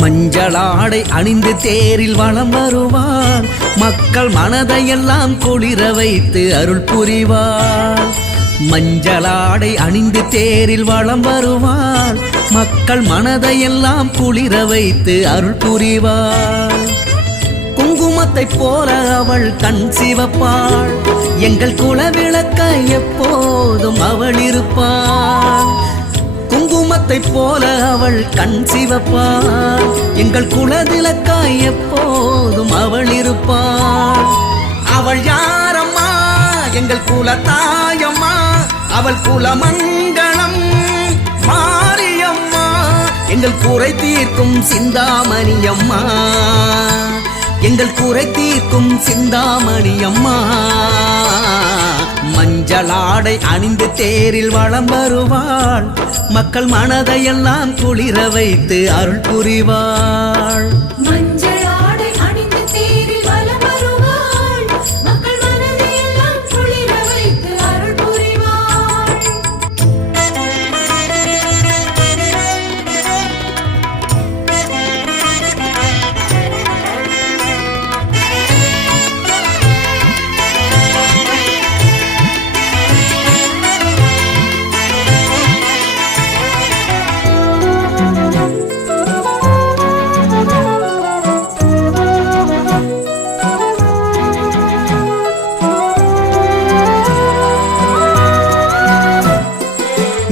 மஞ்சளாடை அணிந்து தேரில் வலம் வருவாள். மக்கள் மனதையெல்லாம் குளிர வைத்து அருள் புரிவாள். மஞ்சளாடை அணிந்து தேரில் வலம் வருவாள். மக்கள் மனதையெல்லாம் குளிர வைத்து அருள் புரிவாள். குங்குமத்தை போல அவள் கண் சிவப்பாள். எங்கள் குலவிளக்க எப்போதும் அவள் இருப்பாள். குங்குமத்தை போல அவள் கண் சிவப்பாள். எங்கள் குலவிளக்காய் எப்போதும் அவள் இருப்பாள். அவள் யாரம்மா? எங்கள் குலத்தாயம்மா. அவள் குலமங்களம் மாரியம்மா. எங்கள் குறை தீர்க்கும் சிந்தாமணியம்மா. எங்கள் குறை தீர்க்கும் சிந்தாமணியம்மா. மஞ்சளாடை அணிந்து தேரில் வலம் வருவாள். மக்கள் மனதையெல்லாம் குளிர வைத்து அருள் புரிவாள். மஞ்சளாடை அணிந்து தேரில் வலம் வருவாள். மக்கள் மனதையெல்லாம் குளிர வைத்து அருள் புரிவாள்.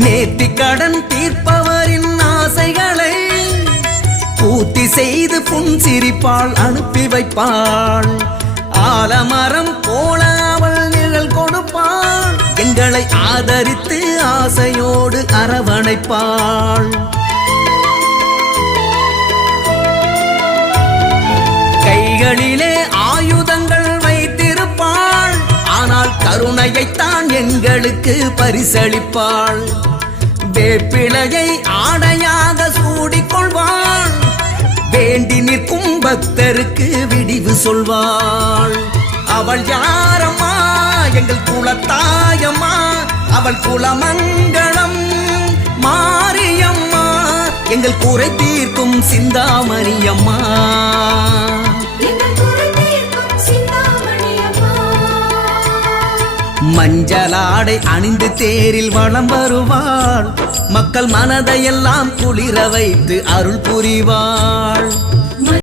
நேர்த்திக்கடன் தீர்ப்பவரின் ஆசைகளை பூர்த்தி செய்து புன்சிரிப்பாள் அனுப்பி வைப்பாள். ஆலமரம் போல அவள் நிழல் கொடுப்பாள். எங்களை ஆதரித்து ஆசையோடு அரவணைப்பாள். கைகளிலே ஆயுதங்கள் வைத்திருப்பாள். ஆனால் கருணையைத்தான் எங்களுக்கு பரிசளிப்பாள். வேப்பிலையை ஆடையாக சூடிக்கொள்வாள். வேண்டி நிற்கும் பக்தருக்கு விடிவு சொல்வாள். அவள் யாரம்மா? எங்கள் குலத்தாயம்மா. அவள் குலமங்களம் மாரியம்மா. எங்கள் குறை தீர்க்கும் சிந்தாமணியம்மா. மஞ்சளாடை அணிந்து தேரில் வலம் வருவாள். மக்கள் மனதையெல்லாம் குளிர வைத்து அருள் புரிவாள்.